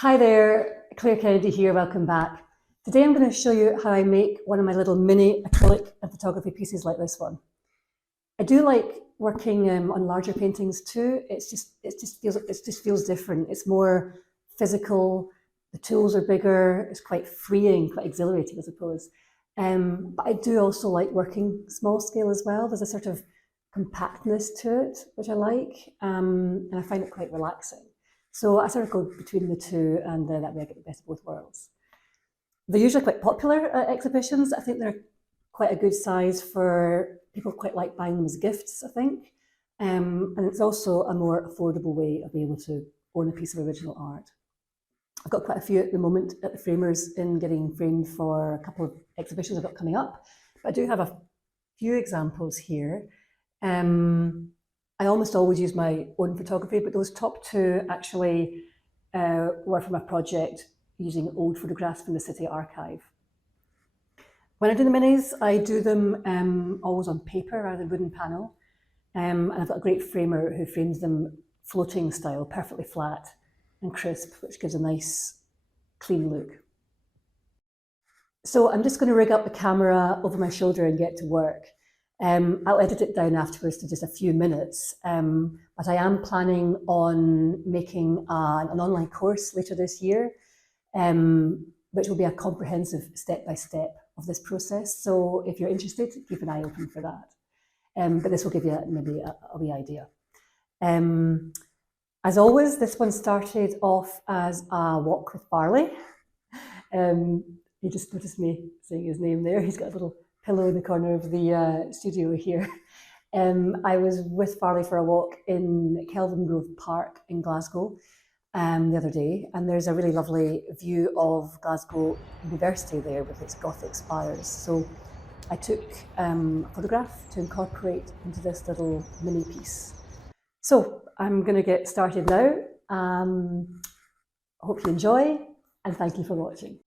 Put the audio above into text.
Hi there, Claire Kennedy here, welcome back. Today I'm going to show you how I make one of my little mini acrylic and photography pieces like this one. I do like working on larger paintings too. It just feels different. It's more physical, the tools are bigger, it's quite freeing, quite exhilarating I suppose. But I do also like working small scale as well. There's a sort of compactness to it, which I like, and I find it quite relaxing. So I sort of go between the two, and that way I get the best of both worlds. They're usually quite popular at exhibitions. I think they're quite a good size for people quite like buying them as gifts, I think. And it's also a more affordable way of being able to own a piece of original art. I've got quite a few at the moment at the framers in getting framed for a couple of exhibitions I've got coming up. But I do have a few examples here. I almost always use my own photography, but those top two actually were from a project using old photographs from the City Archive. When I do the minis, I do them always on paper rather than wooden panel. And I've got a great framer who frames them floating style, perfectly flat and crisp, which gives a nice, clean look. So I'm just going to rig up the camera over my shoulder and get to work. I'll edit it down afterwards to just a few minutes, but I am planning on making an online course later this year, which will be a comprehensive step-by-step of this process. So if you're interested, keep an eye open for that. But this will give you maybe a wee idea. As always, this one started off as a walk with Farley. You just noticed me saying his name there. He's got a little pillow in the corner of the studio here. I was with Farley for a walk in Kelvin Grove Park in Glasgow the other day, and there's a really lovely view of Glasgow University there with its Gothic spires. So I took a photograph to incorporate into this little mini piece. So I'm going to get started now. I hope you enjoy, and thank you for watching.